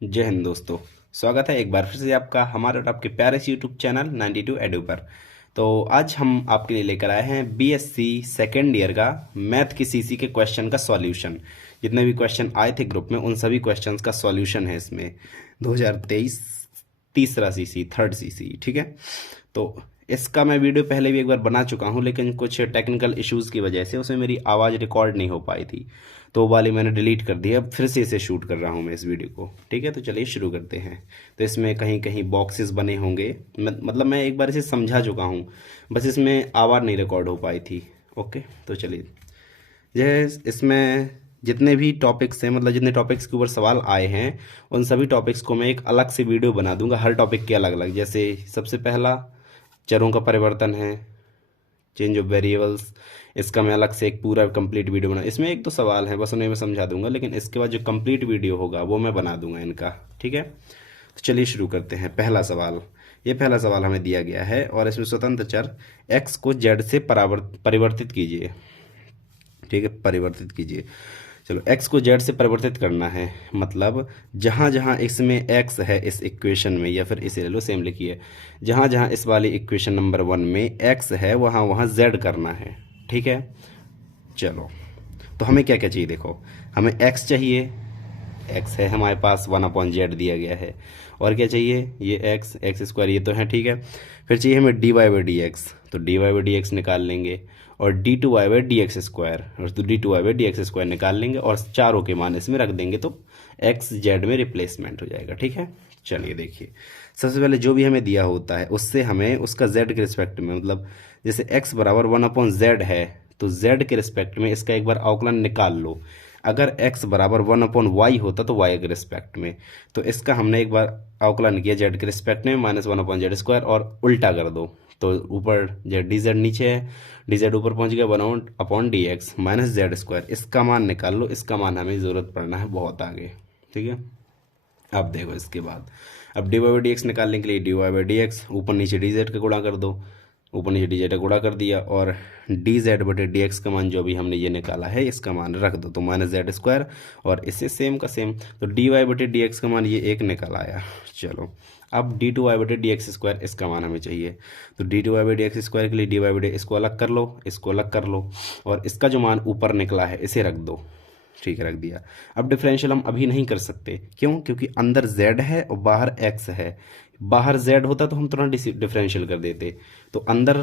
जय हिंद दोस्तों। स्वागत है एक बार फिर से आपका हमारे और आपके प्यारे से यूट्यूब चैनल 92 एडू पर। तो आज हम आपके लिए लेकर आए हैं बीएससी सेकेंड ईयर का मैथ की सीसी के क्वेश्चन का सॉल्यूशन। जितने भी क्वेश्चन आए थे ग्रुप में उन सभी क्वेश्चंस का सॉल्यूशन है इसमें। 2023 तीसरा सीसी, थर्ड सीसी, ठीक है। तो इसका मैं वीडियो पहले भी एक बार बना चुका हूँ, लेकिन कुछ टेक्निकल इश्यूज़ की वजह से उसमें मेरी आवाज़ रिकॉर्ड नहीं हो पाई थी, तो वो वाली मैंने डिलीट कर दी। अब फिर से इसे शूट कर रहा हूँ मैं इस वीडियो को, ठीक है। तो चलिए शुरू करते हैं। तो इसमें कहीं कहीं बॉक्सेस बने होंगे, मतलब मैं एक बार इसे समझा चुका हूँ, बस इसमें आवाज़ नहीं रिकॉर्ड हो पाई थी। ओके, तो चलिए। यह इसमें जितने भी टॉपिक्स हैं, मतलब जितने टॉपिक्स के ऊपर सवाल आए हैं, उन सभी टॉपिक्स को मैं एक अलग से वीडियो बना दूंगा, हर टॉपिक के अलग अलग। जैसे सबसे पहला चरों का परिवर्तन है, चेंज ऑफ वेरिएबल्स, इसका मैं अलग से एक पूरा कंप्लीट वीडियो बना। इसमें एक तो सवाल है, बस उन्हें मैं समझा दूंगा, लेकिन इसके बाद जो कंप्लीट वीडियो होगा वो मैं बना दूंगा इनका, ठीक है। तो चलिए शुरू करते हैं। पहला सवाल, ये पहला सवाल हमें दिया गया है और इसमें स्वतंत्र चर x को z से परिवर्तित कीजिए, ठीक है, परिवर्तित कीजिए। चलो, x को z से परिवर्तित करना है, मतलब जहाँ जहाँ इसमें x है इस इक्वेशन में, या फिर इसे ले लो, सेम लिखिए, जहाँ जहाँ इस वाली इक्वेशन नंबर 1 में x है वहाँ वहाँ z करना है, ठीक है। चलो, तो हमें क्या क्या चाहिए, देखो, हमें x चाहिए, x है हमारे पास, 1/z दिया गया है। और क्या चाहिए, ये x स्क्वायर, ये तो है, ठीक है। फिर चाहिए हमें dy/dx, तो dy/dx निकाल लेंगे, और d2y/dx स्क्वायर, और तो d2y/dx स्क्वायर निकाल लेंगे, और चारों के मान इसमें रख देंगे, तो x z में रिप्लेसमेंट हो जाएगा, ठीक है। चलिए देखिए, सबसे पहले जो भी हमें दिया होता है उससे हमें उसका z के रिस्पेक्ट में, मतलब जैसे x बराबर 1/z है, तो z के रिस्पेक्ट में इसका एक बार अवकलन निकाल लो। अगर x बराबर 1/y होता तो y के रिस्पेक्ट में, तो इसका हमने एक बार अवकलन किया z के रिस्पेक्ट में, -1/z स्क्वायर, और उल्टा कर दो, तो ऊपर z dz नीचे है, dz ऊपर पहुंच गया, 1/dx माइनस z स्क्वायर। इसका मान निकाल लो, इसका मान हमें ज़रूरत पड़ना है बहुत आगे, ठीक है। अब देखो इसके बाद, अब dy/dx निकालने के लिए dy/dx ऊपर नीचे dz का गुणा कर दो, ऊपर नीचे dz का गुणा कर दिया, और dz/dx का मान जो भी हमने ये निकाला है इसका मान रख दो, तो -z स्क्वायर, और इससे सेम का सेम, तो dy/dx का मान ये एक निकल आया। चलो, अब d2y/dx स्क्वायर, इसका मान हमें चाहिए, तो d2y/dx स्क्वायर के लिए dy/dx इसको अलग कर लो, इसको अलग कर लो, और इसका जो मान ऊपर निकला है इसे रख दो, ठीक है, रख दिया। अब डिफरेंशियल हम अभी नहीं कर सकते, क्यों? क्योंकि अंदर z है और बाहर x है। बाहर z होता तो हम तुरंत डिफरेंशियल कर देते, तो अंदर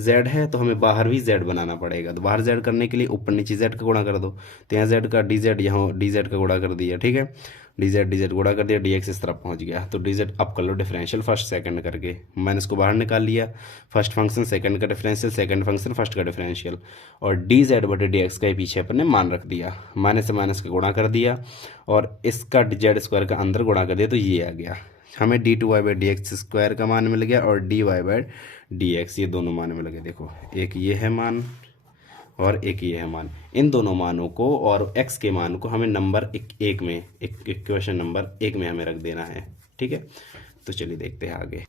z है तो हमें बाहर भी z बनाना पड़ेगा, तो बाहर z करने के लिए ऊपर नीचे z का गुणा कर दो, तो यहाँ z का dz, यहाँ dz का गुणा कर दिया, ठीक है, dz गुणा कर दिया, dx इस तरफ पहुंच गया, तो dz अब कर लो डिफरेंशियल फर्स्ट सेकंड करके, माइनस को बाहर निकाल लिया, फर्स्ट फंक्शन सेकंड का डिफरेंशियल, सेकंड फंक्शन फर्स्ट का डिफरेंशियल, और dz/dx का ही पीछे अपन ने मान रख दिया, माइनस से माइनस का गुणा कर दिया, और इसका z स्क्वायर का अंदर गुणा कर दिया, तो ये आ गया। हमें d2y/dx स्क्वायर का मान मिल गया, और dy/dx, ये दोनों मान मिल गए। देखो, एक ये है मान और एक ये है मान, इन दोनों मानों को और x के मान को हमें नंबर एक में, इक्वेशन नंबर 1 में हमें रख देना है, ठीक है। तो चलिए देखते हैं आगे।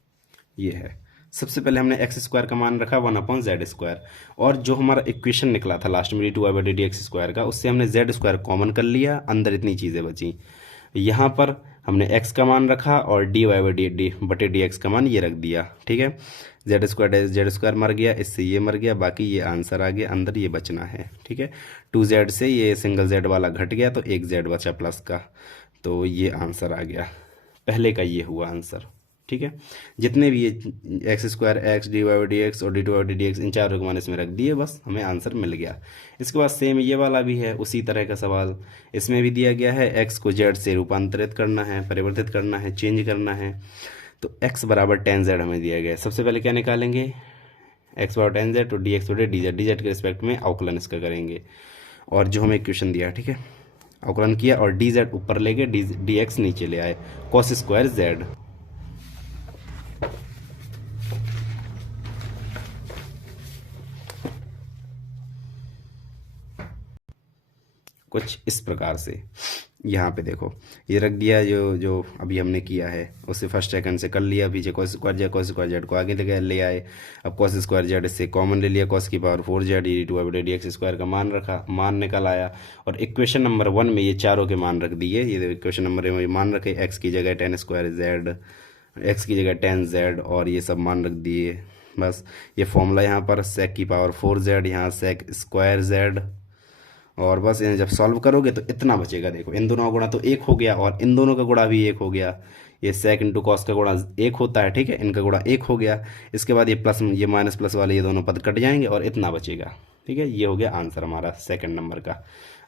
ये है, सबसे पहले हमने एक्स स्क्वायर का मान रखा 1/z स्क्वायर, और जो हमारा इक्वेशन निकला था लास्ट में d2y/dx स्क्वायर का, उससे हमने z स्क्वायर कॉमन कर लिया, अंदर इतनी चीज़ें बची। यहाँ पर हमने x का मान रखा और dy/dx का मान ये रख दिया, ठीक है। z स्क्वायर मर गया, इससे ये मर गया, बाकी ये आंसर आ गया, अंदर ये बचना है, ठीक है। 2z से ये सिंगल z वाला घट गया, तो एक z बचा प्लस का, तो ये आंसर आ गया, पहले का ये हुआ आंसर, ठीक है। जितने भी ये एक्स स्क्वायर, एक्स, dy/dx और d2y/dx, इन चारों के मान इसमें रख दिए, बस हमें आंसर मिल गया। इसके बाद सेम ये वाला भी है, उसी तरह का सवाल, इसमें भी दिया गया है, x को z से रूपांतरित करना है, परिवर्तित करना है, चेंज करना है। तो x बराबर tan z हमें दिया गया है। सबसे पहले क्या निकालेंगे, x बराबर tan z, तो dx/dz के रिस्पेक्ट में अवकलन इसका करेंगे, और जो हमें इक्वेशन दिया, ठीक है, अवकलन किया, और dz ऊपर ले गए, dx नीचे ले आए, cos स्क्वायर z, कुछ इस प्रकार से। यहाँ पे देखो ये रख दिया, जो जो अभी हमने किया है उससे फर्स्ट सेकंड से कर लिया, पीछे कॉस स्क्वायर जेड को आगे ले आए। अब कॉस स्क्वायर जेड इससे कॉमन ले लिया, कॉस की पावर 4 जेड e2/dx² का मान रखा, मान निकल आया। और इक्वेशन नंबर 1 में ये चारों के मान रख दिए। ये इक्वेशन नंबर में मान रखे, एक्स की जगह tan² एक्स की जगह tan z और ये सब मान रख दिए। बस ये फॉर्मूला यहाँ पर सेक की पावर 4z, यहाँ सेक स्क्वायर जेड। और बस इन्हें जब सॉल्व करोगे तो इतना बचेगा। देखो इन दोनों का गुणा तो एक हो गया और इन दोनों का गुणा भी एक हो गया। ये सेक इंटू कॉस का गुणा एक होता है, ठीक है, इनका गुणा एक हो गया। इसके बाद ये प्लस, ये माइनस प्लस वाले ये दोनों पद कट जाएंगे और इतना बचेगा। ठीक है, ये हो गया आंसर हमारा सेकंड नंबर का।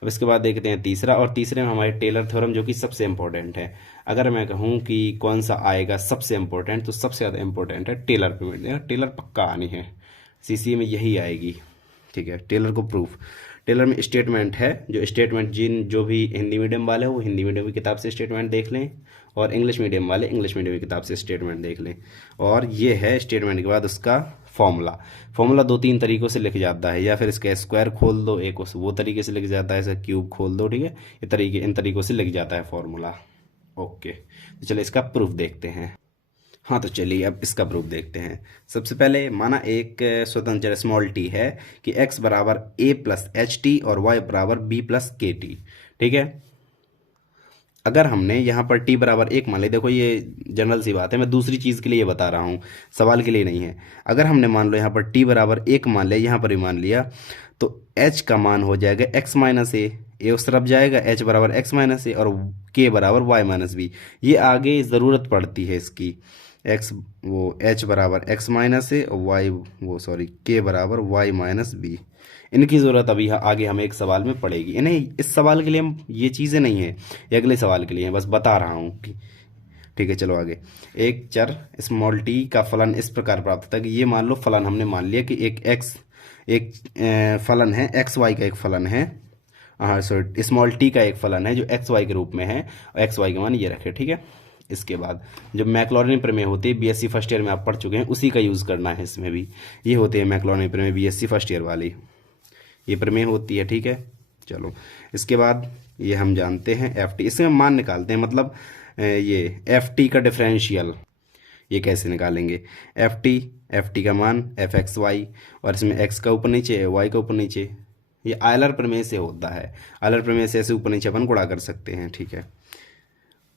अब इसके बाद देखते हैं तीसरा, और तीसरे में हमारे टेलर थ्योरम जो कि सबसे इंपॉर्टेंट है। अगर मैं कहूँ कि कौन सा आएगा सबसे इंपॉर्टेंट, तो सबसे ज़्यादा इंपॉर्टेंट है टेलर प्रमेय। टेलर पक्का आनी है, सीसीए में यही आएगी। ठीक है, टेलर को प्रूफ, टेलर में स्टेटमेंट है, जो स्टेटमेंट जो भी हिंदी मीडियम वाले हो वो हिंदी मीडियम की किताब से स्टेटमेंट देख लें, और इंग्लिश मीडियम वाले इंग्लिश मीडियम की किताब से स्टेटमेंट देख लें। और ये है स्टेटमेंट के बाद उसका फॉर्मूला 2-3 तरीक़ों से लिख जाता है, या फिर इसका स्क्वायर खोल दो, एक उस वो तरीके से लिख जाता है, इसका क्यूब खोल दो। ठीक है, इन तरीक़ों से लिख जाता है फॉर्मूला। ओके, तो चलिए इसका प्रूफ देखते हैं। हाँ, तो चलिए अब इसका प्रूफ देखते हैं। सबसे पहले माना एक स्वतंत्र स्मॉल टी है कि x बराबर a+ht और y बराबर b+kt। ठीक है, अगर हमने यहाँ पर t बराबर 1 मान लिया, देखो ये जनरल सी बात है, मैं दूसरी चीज़ के लिए ये बता रहा हूँ, सवाल के लिए नहीं है। अगर हमने मान लो यहाँ पर t बराबर 1 मान लिया, यहाँ पर भी मान लिया, तो h का मान हो जाएगा x-a, उस तरफ जाएगा, h बराबर x-a और k बराबर y-b। ये आगे ज़रूरत पड़ती है इसकी, x वो h बराबर x-a और k बराबर y-b। इनकी ज़रूरत अभी आगे हमें एक सवाल में पड़ेगी। इन्हें इस सवाल के लिए हम ये चीज़ें नहीं है, ये अगले सवाल के लिए है, बस बता रहा हूँ कि ठीक है। चलो आगे, एक चर स्मॉल टी का फलन इस प्रकार प्राप्त होता है कि ये मान लो फलन हमने मान लिया कि एक फलन है, एक्स वाई का एक फलन है, हाँ सॉरी स्मॉल टी का एक फलन है जो एक्स वाई के रूप में है, और एक्स वाई के मान ये रखे। ठीक है, इसके बाद जो मैक्लॉरिन प्रमेय होती है बीएससी फर्स्ट ईयर में आप पढ़ चुके हैं, उसी का यूज़ करना है इसमें भी। ये होते हैं मैक्लॉरिन प्रमेय बीएससी फर्स्ट ईयर वाली, ये प्रमेय होती है। ठीक है, चलो इसके बाद ये हम जानते हैं एफ टी, इसमें मान निकालते हैं, मतलब ये एफ टी का डिफरेंशियल ये कैसे निकालेंगे। एफ टी का मान एफ एक्स वाई, और इसमें एक्स का ऊपर नीचे वाई का ऊपर नीचे, ये आयलर प्रमेय से होता है। आयलर प्रमेय से ऐसे ऊपर नीचे अपन गुणा कर सकते हैं। ठीक है,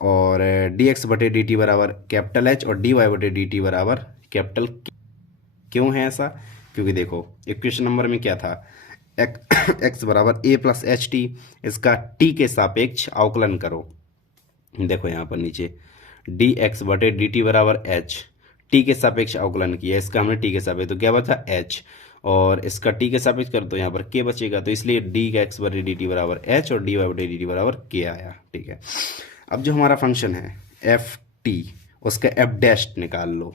और डी एक्स बटे डी टी बराबर कैपिटल एच और डी वाई बटे डी टी बराबर कैपिटल के। क्यों है ऐसा, क्योंकि देखो इक्वेशन नंबर में क्या था, एक्स बराबर a+ht, इसका t के सापेक्ष अवकलन करो। देखो यहाँ पर नीचे डी एक्स बटे डी टी बराबर h, t के सापेक्ष अवकलन किया, इसका हमने t के सापेक्ष, तो क्या बचा h, और इसका t के सापेक्ष कर तो यहाँ पर k बचेगा, तो इसलिए डी एक्स बटे डी टी बराबर h और डी वाई बटे डी टी बराबर k आया। ठीक है, अब जो हमारा फंक्शन है एफ टी, उसका एफ डैश निकाल लो,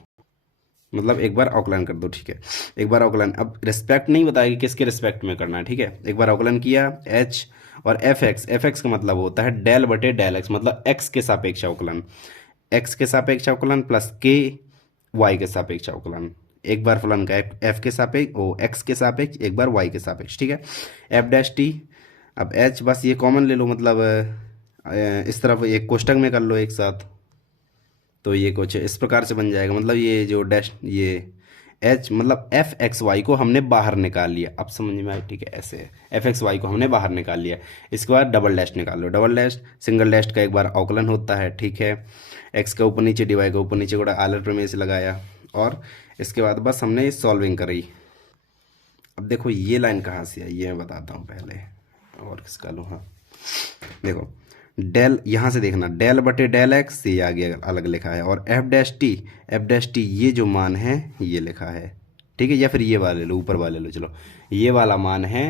मतलब एक बार अवकलन कर दो। ठीक है, एक बार अवकलन, अब रिस्पेक्ट नहीं बताएगी किसके रिस्पेक्ट में करना है। ठीक है, एक बार अवकलन किया h और एफ एक्स का मतलब होता है डेल बटे डेल एक्स, मतलब x के सापेक्ष अवकलन, x के सापेक्ष अवकलन प्लस k y के सापेक्ष अवकलन। एक बार फलन का f के सापेक्ष, ओ x के सापेक्ष, एक बार y के सापेक्ष। ठीक है, एफ डैश टी, अब h बस ये कॉमन ले लो, मतलब इस तरफ एक कोष्टक में कर लो एक साथ, तो ये कुछ इस प्रकार से बन जाएगा, मतलब ये जो डैश ये h मतलब एफ एक्स वाई को हमने बाहर निकाल लिया, अब समझ में आया। ठीक है, ऐसे एफ एक्स वाई को हमने बाहर निकाल लिया। इसके बाद डबल डैश निकाल लो, डबल डैश सिंगल डैश का एक बार अवकलन होता है। ठीक है, एक्स का ऊपर नीचे डी वाई का ऊपर नीचे, गुणा आयलर प्रमेय से लगाया, और इसके बाद बस हमने सॉल्विंग करी। अब देखो ये लाइन कहाँ से आई, ये मैं बताता हूँ पहले, और किसका लूँ, हाँ देखो डेल, यहाँ से देखना डेल बटे डेल एक्स, ये आगे अलग लिखा है, और एफ डैश टी ये जो मान है ये लिखा है। ठीक है, या फिर ये वाले लो, ऊपर वाले लो, चलो ये वाला मान है,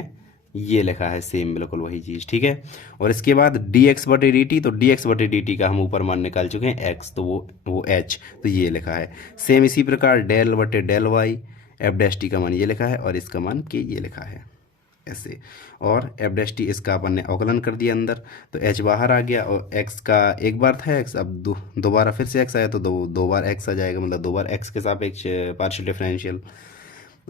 ये लिखा है सेम बिल्कुल वही चीज़। ठीक है, और इसके बाद डी एक्स बटे डी टी, तो डी एक्स बटे डी टी का हम ऊपर मान निकाल चुके हैं एक्स, तो वो एच, तो ये लिखा है सेम। इसी प्रकार डेल बटे del Y, F dash T का मान ये लिखा है, और इसका मान के ये लिखा है ऐसे, और एफ डैश टी इसका अपन ने अवकलन कर दिया अंदर, तो एच बाहर आ गया, और एक्स का एक बार था एक्स, अब दोबारा फिर से एक्स आया, तो दो बार एक्स आ जाएगा, मतलब 2 बार एक्स के सापेक्ष पार्शियल डिफरेंशियल।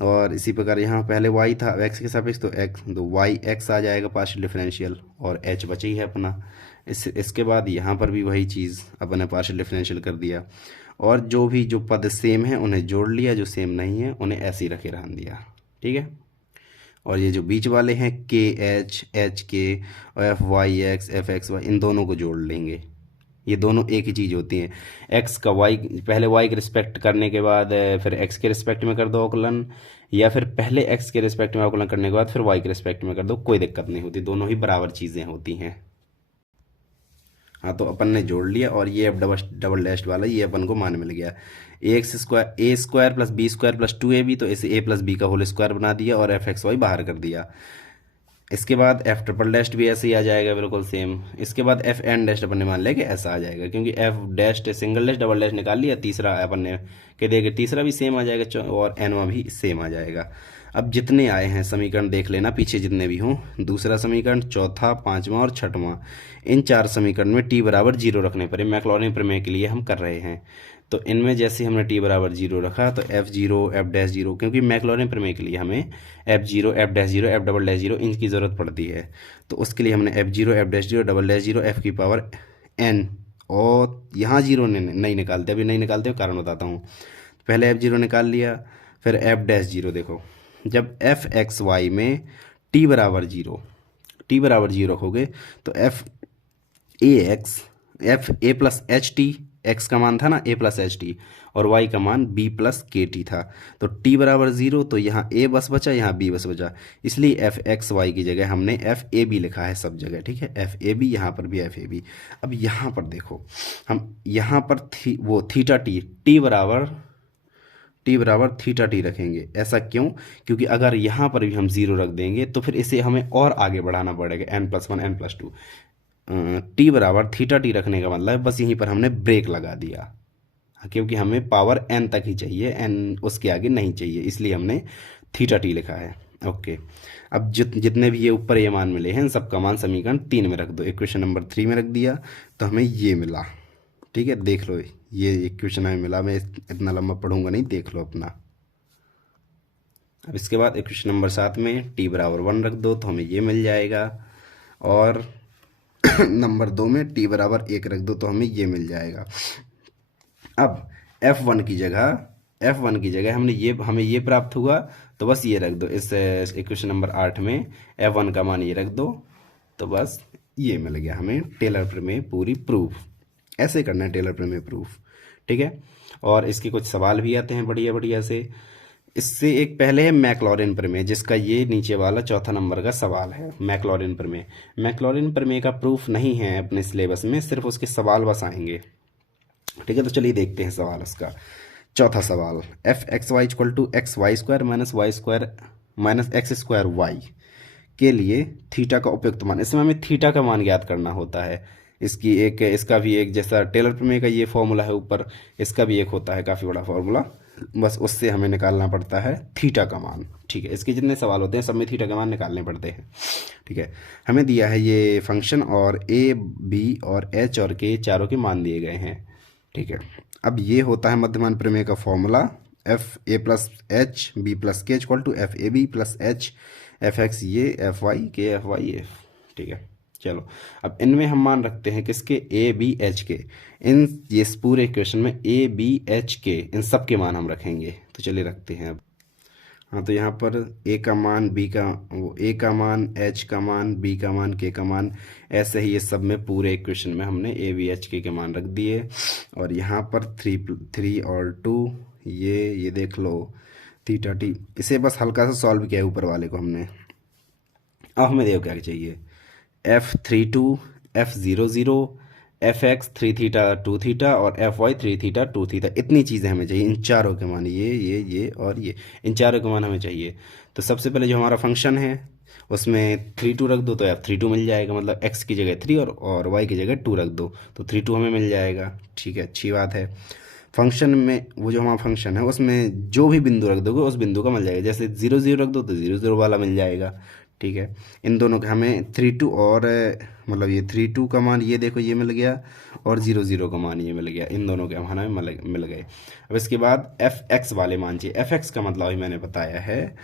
और इसी प्रकार यहाँ पहले वाई था, एक्स के सापेक्ष, तो एक्स, तो वाई एक्स आ जाएगा पार्शियल डिफरेंशियल, और एच बची है अपना इसके बाद यहाँ पर भी वही चीज़ अपन ने पार्शियल डिफरेंशियल कर दिया, और जो पद सेम है उन्हें जोड़ लिया, जो सेम नहीं है उन्हें ऐसे ही रखे रहने दिया। ठीक है। और ये जो बीच वाले हैं के एच के और F Y X F X Y, इन दोनों को जोड़ लेंगे। ये दोनों एक ही चीज़ होती हैं। एक्स का वाई, पहले वाई के रिस्पेक्ट करने के बाद फिर एक्स के रिस्पेक्ट में कर दो अवकलन, या फिर पहले एक्स के रिस्पेक्ट में अवकलन करने के बाद फिर वाई के रिस्पेक्ट में कर दो, कोई दिक्कत नहीं होती, दोनों ही बराबर चीज़ें होती हैं। हाँ, तो अपन ने जोड़ लिया, और ये अब डबल डैश वाला ये अपन को मान मिल गया। A square plus B square plus 2ab, तो इसे ए प्लस बी का होल स्क्वायर बना दिया और एफ एक्स वाई बाहर कर दिया। इसके बाद एफ ट्रिपल डैश भी ऐसे ही आ जाएगा, बिल्कुल सेम। इसके बाद एफ एन डैश अपन ने मान लिया कि ऐसा आ जाएगा, क्योंकि F dash single dash double dash निकाल लिया, तीसरा अपन ने कह दिया कि तीसरा भी सेम आ जाएगा और एनवा भी सेम आ जाएगा। अब जितने आए हैं समीकरण देख लेना, पीछे जितने भी हों, दूसरा समीकरण, चौथा, पांचवा और छठवां, इन चार समीकरण में टी बराबर 0 रखने पर, मैक्लॉरिन प्रमेय के लिए हम कर रहे हैं। तो इनमें जैसे हमने टी बराबर 0 रखा तो एफ 0 एफ डैश 0, क्योंकि मैक्लॉरिन प्रमेय के लिए हमें F 0 F dash 0 F double dash 0 इनकी ज़रूरत पड़ती है। तो उसके लिए हमने F 0 F dash 0 double dash 0 F की पावर एन, और यहाँ 0 नहीं निकालते, अभी नहीं निकालते, कारण बताता हूँ। पहले एफ 0 निकाल लिया, फिर एफ डैश 0। देखो, जब एफ एक्स वाई में टी बराबर 0 रखोगे तो F A plus H T, x का मान था ना ए प्लस एच टी, और वाई का मान बी प्लस के टी था। तो टी बराबर 0, तो यहाँ ए बस बचा, यहाँ बी बस बचा, इसलिए एफ एक्स वाई की जगह हमने एफ ए बी लिखा है सब जगह। ठीक है, एफ ए बी, यहाँ पर भी एफ ए बी। अब यहाँ पर देखो, हम यहाँ पर वो थीटा टी बराबर थीटा टी रखेंगे। ऐसा क्यों? क्योंकि अगर यहाँ पर भी हम 0 रख देंगे तो फिर इसे हमें और आगे बढ़ाना पड़ेगा, n+1 n+2। टी बराबर थीटा टी रखने का मतलब बस यहीं पर हमने ब्रेक लगा दिया, क्योंकि हमें पावर n तक ही चाहिए, n उसके आगे नहीं चाहिए, इसलिए हमने थीटा टी लिखा है। ओके, अब जितने भी ये ऊपर ये मान मिले हैं, इन सबका मान समीकरण 3 में रख दो। इक्वेशन नंबर 3 में रख दिया तो हमें ये मिला। ठीक है, देख लो, ये इक्वेशन हमें मिला। मैं इतना लंबा पढ़ूंगा नहीं, देख लो अपना। अब इसके बाद इक्वेशन नंबर 7 में टी बराबर 1 रख दो तो हमें ये मिल जाएगा, और नंबर 2 में टी बराबर 1 रख दो तो हमें ये मिल जाएगा। अब F1 की जगह हमें ये प्राप्त हुआ, तो बस ये रख दो। इस इक्वेशन नंबर 8 में F1 का मान ये रख दो, तो बस ये मिल गया हमें टेलर प्रमेय पूरी प्रूफ। ऐसे करना है टेलर प्रमेय प्रूफ। ठीक है, और इसके कुछ सवाल भी आते हैं बढ़िया बढ़िया से। इससे एक पहले है मैक्लॉरिन प्रमेय, जिसका ये नीचे वाला चौथा नंबर का सवाल है। मैक्लॉरिन प्रमेय का प्रूफ नहीं है अपने सिलेबस में, सिर्फ उसके सवाल बस आएंगे। ठीक है, तो चलिए देखते हैं सवाल उसका। चौथा सवाल, F X Y equal to X Y square minus Y square minus X square Y के लिए थीटा का उपयुक्त मान। इसमें हमें थीटा का मान ज्ञात करना होता है। इसका भी एक जैसा टेलर प्रमेय का ये फॉर्मूला है ऊपर, इसका भी एक होता है काफ़ी बड़ा फॉर्मूला, बस उससे हमें निकालना पड़ता है थीटा का मान। ठीक है, इसके जितने सवाल होते हैं सब में थीटा का मान निकालने पड़ते हैं। ठीक है, हमें दिया है ये फंक्शन, और ए बी और एच और के चारों के मान दिए गए हैं। ठीक है, अब ये होता है मध्यमान प्रमेय का formula, F A plus H B plus K equal to F A B plus H F X ये F Y K F Y F. ठीक है, चलो अब इनमें हम मान रखते हैं किसके, ए बी एच के। ये पूरे इक्वेशन में ए बी एच के इन सब के मान हम रखेंगे, तो चलिए रखते हैं अब। हाँ, तो यहाँ पर ए का मान, ए का मान, एच का मान, बी का मान, के का मान, ऐसे ही ये सब में पूरे इक्वेशन में हमने ए बी एच के मान रख दिए। और यहाँ पर 3 और 2 ये देख लो थीटा टी, इसे बस हल्का सा सॉल्व किया है ऊपर वाले को हमने। अब हमें देखो क्या चाहिए, F32 F00 Fx 3 theta 2 theta और Fy 3 थीटा 2 थीटा, इतनी चीज़ें हमें चाहिए। इन चारों के मान, ये और ये, इन चारों के मान हमें चाहिए। तो सबसे पहले जो हमारा फंक्शन है उसमें 3 2 रख दो तो F32 मिल जाएगा, मतलब x की जगह 3 और y की जगह 2 रख दो तो 32 हमें मिल जाएगा। ठीक है, अच्छी बात है। फंक्शन में वो जो हमारा फंक्शन है उसमें जो भी बिंदु रख दोगे उस बिंदु का मिल जाएगा। जैसे 0 0 रख दो तो 0 0 वाला मिल जाएगा। ठीक है, इन दोनों के हमें 3 2 और मतलब ये 3 2 का मान ये देखो ये मिल गया, और 0 0 का मान ये मिल गया, इन दोनों के मान हमें मिल गए। अब इसके बाद एफ एक्स वाले मान चाहिए। एफ एक्स का मतलब अभी मैंने बताया है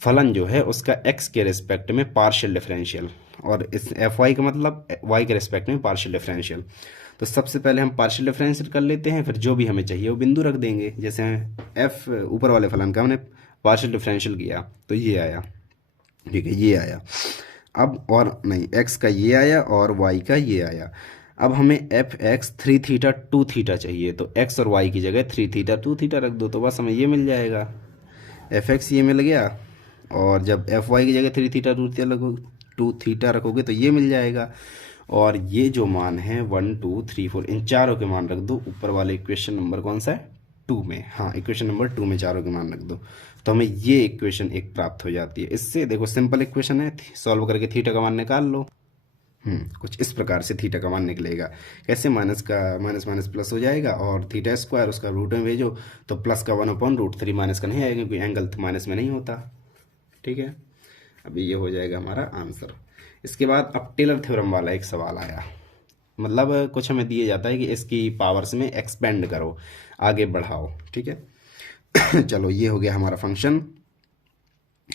फलन जो है उसका एक्स के रिस्पेक्ट में पार्शियल डिफरेंशियल। और इस एफ वाई का मतलब वाई के रिस्पेक्ट में पार्शियल डिफरेंशियल। तो सबसे पहले हम पार्शियल डिफरेंशियल कर लेते हैं, फिर जो भी हमें चाहिए वो बिंदु रख देंगे। जैसे एफ ऊपर वाले फलन का हमने पार्शियल डिफरेंशियल किया तो ये आया, ठीक है, ये आया। अब और नहीं, एक्स का ये आया और वाई का ये आया। अब हमें एफ एक्स 3 थीटा 2 थीटा चाहिए, तो एक्स और वाई की जगह 3 थीटा 2 थीटा रख दो, तो बस हमें ये मिल जाएगा। एफ एक्स ये मिल गया, और जब एफ वाई की जगह 3 थीटा 2 थीटा रखोगे तो ये मिल जाएगा। और ये जो मान है 1 2 3 4 इन चारों के मान रख दो ऊपर वाले इक्वेशन नंबर कौन सा है 2 में, हाँ इक्वेशन नंबर 2 में चारों के मान रख दो, तो हमें ये इक्वेशन एक प्राप्त हो जाती है। इससे देखो सिंपल इक्वेशन है, सॉल्व करके थीटा का मान निकाल लो। कुछ इस प्रकार से थीटा का मान निकलेगा। कैसे, माइनस का माइनस माइनस प्लस हो जाएगा, और थीटा स्क्वायर उसका रूट में भेजो तो प्लस का 1/√3 माइनस का नहीं आएगा क्योंकि एंगल माइनस में नहीं होता। ठीक है, अभी ये हो जाएगा हमारा आंसर। इसके बाद अब टेलर थ्योरम वाला एक सवाल आया, मतलब कुछ हमें दिया जाता है कि इसकी पावर्स में एक्सपेंड करो, आगे बढ़ाओ। ठीक है चलो ये हो गया हमारा फंक्शन,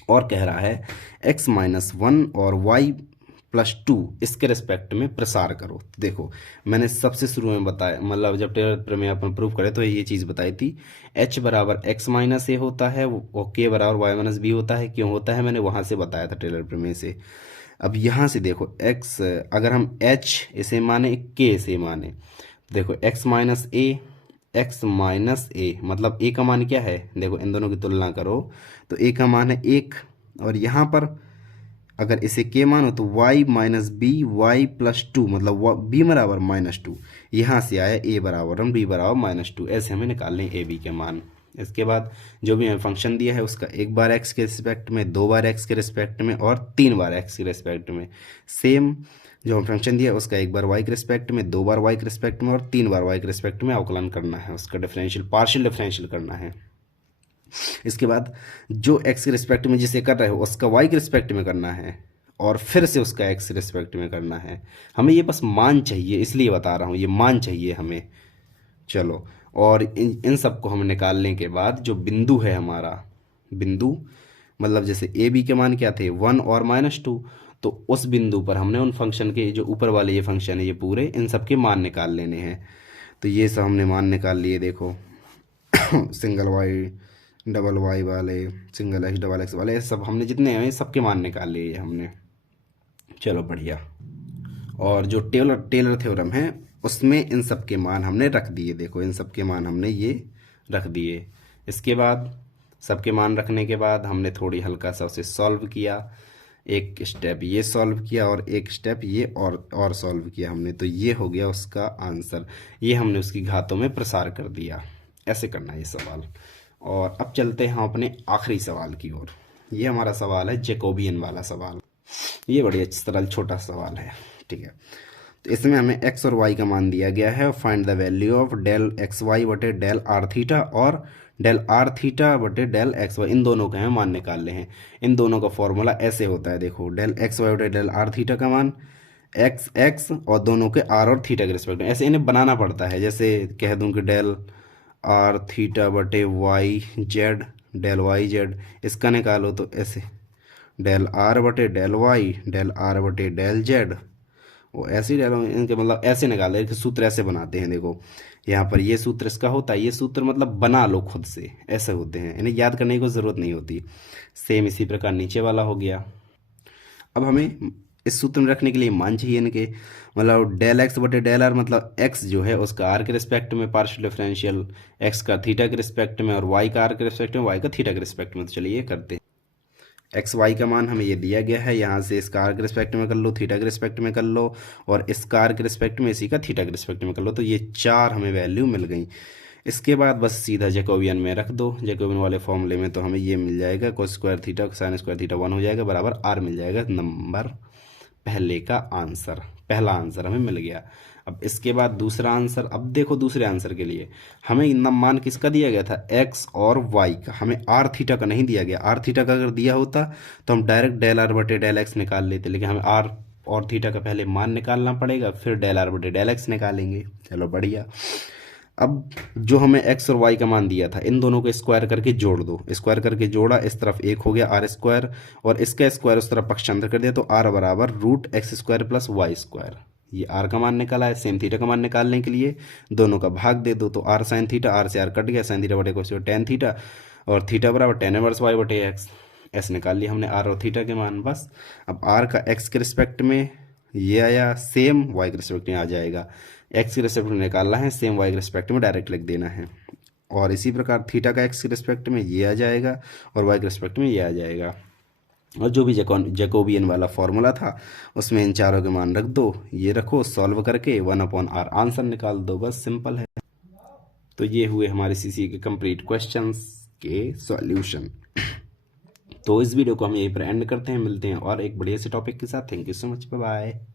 और कह रहा है x-1 और y+2 इसके रिस्पेक्ट में प्रसार करो। देखो मैंने सबसे शुरू में बताया, मतलब जब टेलर प्रमेय अपन प्रूव करे तो ये चीज़ बताई थी, h बराबर x-a होता है और k बराबर y-b होता है। क्यों होता है मैंने वहाँ से बताया था टेलर प्रमेय से। अब यहाँ से देखो x, अगर हम h इसे माने k इसे माने, देखो x-a मतलब a का मान क्या है, देखो इन दोनों की तुलना करो तो a का मान है 1, और यहाँ पर अगर इसे k मानो तो y-b y+2 मतलब b बराबर -2, यहाँ से आया a बराबर b बराबर -2, ऐसे हमें निकालने a b के मान। इसके बाद जो भी हमें फंक्शन दिया है उसका एक बार x के रिस्पेक्ट में, दो बार x के रिस्पेक्ट में और 3 बार x के रिस्पेक्ट में। सेम जो हम फंक्शन दिया है उसका एक बार y के रिस्पेक्ट में, दो बार y के रिस्पेक्ट में और 3 बार y के रिस्पेक्ट में अवकलन करना है, उसका डिफरेंशियल पार्शियल डिफरेंशियल करना है। इसके बाद जो x के रिस्पेक्ट में जिसे कर रहे हो उसका y के रिस्पेक्ट में करना है, और फिर से उसका x के रिस्पेक्ट में करना है। हमें ये बस मान चाहिए, इसलिए बता रहा हूँ, ये मान चाहिए हमें। चलो, और इन सब को हम निकालने के बाद जो बिंदु है हमारा, बिंदु मतलब जैसे ए बी के मान क्या थे 1 और -2, तो उस बिंदु पर हमने उन फंक्शन के जो ऊपर वाले ये फंक्शन है ये पूरे इन सब के मान निकाल लेने हैं। तो ये सब हमने मान निकाल लिए, देखो सिंगल वाई डबल वाई वाले, सिंगल एक्स डबल एक्स वाले, सब हमने जितने हैं सबके मान निकाल लिए हमने। चलो बढ़िया। और जो टेलर थ्योरम है उसमें इन सब के मान हमने रख दिए, देखो इन सब के मान हमने ये रख दिए। इसके बाद सबके मान रखने के बाद हमने थोड़ी हल्का सा उसे सॉल्व किया, एक स्टेप ये सॉल्व किया और एक स्टेप ये और सॉल्व किया हमने, तो ये हो गया उसका आंसर। ये हमने उसकी घातों में प्रसार कर दिया। ऐसे करना है ये सवाल। और अब चलते हैं हम अपने आखिरी सवाल की ओर। ये हमारा सवाल है जैकोबियन वाला सवाल। ये बड़ी सरल छोटा सवाल है, ठीक है। तो इसमें हमें x और y का मान दिया गया है, find the value of del X Y बटे डेल आर थीटा और डेल आर थीटा बटे डेल एक्स वाई, इन दोनों के हमें मान निकालने हैं। इन दोनों का फॉर्मूला ऐसे होता है, देखो डेल एक्स वाई बटे डेल आर थीटा का मान एक्स एक्स और दोनों के आर और थीटा के रिस्पेक्ट में, ऐसे इन्हें बनाना पड़ता है। जैसे कह दूं कि डेल आर थीटा बटे Y Z del Y Z, इसका निकालो तो ऐसे डेल आर बटे डेल वाई डेल आर बटे डेल जेड, वो ऐसे ही डालो इनके, मतलब ऐसे निकालो, इनके सूत्र ऐसे बनाते हैं। देखो यहाँ पर ये सूत्र इसका होता है, ये सूत्र मतलब बना लो खुद से, ऐसे होते हैं, इन्हें याद करने की ज़रूरत नहीं होती। सेम इसी प्रकार नीचे वाला हो गया। अब हमें इस सूत्र में रखने के लिए मान चाहिए इनके, मतलब डेल एक्स बटे डेल आर, मतलब एक्स जो है उसका आर के रिस्पेक्ट में पार्शियल डिफरेंशियल, एक्स का थीटा के रिस्पेक्ट में और वाई का आर के रिस्पेक्ट में, वाई का थीटा के रिस्पेक्ट में। तो चलिए करते हैं। एक्स वाई का मान हमें ये दिया गया है, यहाँ से इसका आर के रिस्पेक्ट में कर लो, थीटा के रिस्पेक्ट में कर लो, और इसका आर के रिस्पेक्ट में, इसी का थीटा के रिस्पेक्ट में कर लो। तो ये 4 हमें वैल्यू मिल गई। इसके बाद बस सीधा जैकोबियन में रख दो, जैकोबियन वाले फॉर्मूले में, तो हमें ये मिल जाएगा cos square theta sine square theta 1 हो जाएगा बराबर आर, मिल जाएगा नंबर पहले का आंसर। पहला आंसर हमें मिल गया। अब इसके बाद दूसरा आंसर, अब देखो दूसरे आंसर के लिए हमें मान किसका दिया गया था, एक्स और वाई का, हमें आर थीटा का नहीं दिया गया। आर थीटा का अगर दिया होता तो हम डायरेक्ट डेल आर बटे डेल एक्स निकाल लेते, लेकिन हमें आर और थीटा का पहले मान निकालना पड़ेगा, फिर डेल आर बटे डेल एक्स निकालेंगे। चलो बढ़िया। अब जो हमें एक्स और वाई का मान दिया था, इन दोनों को स्क्वायर करके जोड़ दो। स्क्वायर करके जोड़ा, इस तरफ एक हो गया आर स्क्वायर, और इसका स्क्वायर उस तरफ पक्षांतर कर दिया, तो आर बराबर root X square plus Y square. ये आर का मान निकाला है। सेम थीटा का मान निकालने के लिए दोनों का भाग दे दो, तो आर साइन थीटा, आर से आर कट गया, साइन थीटा बटे कोस टेन थीटा, और थीटा बराबर टेन इनवर्स वाई बटे एक्स। ऐसे निकाल लिया हमने आर और थीटा के मान। बस अब आर का एक्स के रिस्पेक्ट में ये आया, सेम वाई के रिस्पेक्ट में आ जाएगा। एक्स के रिस्पेक्ट में निकालना है, सेम वाई के रिस्पेक्ट में डायरेक्ट लिख देना है। और इसी प्रकार थीटा का एक्स के रिस्पेक्ट में ये आ जाएगा, और वाई के रिस्पेक्ट में ये आ जाएगा। और जो भी जैकोबियन वाला फॉर्मूला था उसमें इन चारों के मान रख दो, ये रखो, सॉल्व करके 1/r आंसर निकाल दो, बस सिंपल है। तो ये हुए हमारे सीसी के कंप्लीट क्वेश्चंस के सॉल्यूशन। तो इस वीडियो को हम यहीं पर एंड करते हैं, मिलते हैं और एक बढ़िया से टॉपिक के साथ। Thank you so much, bye bye.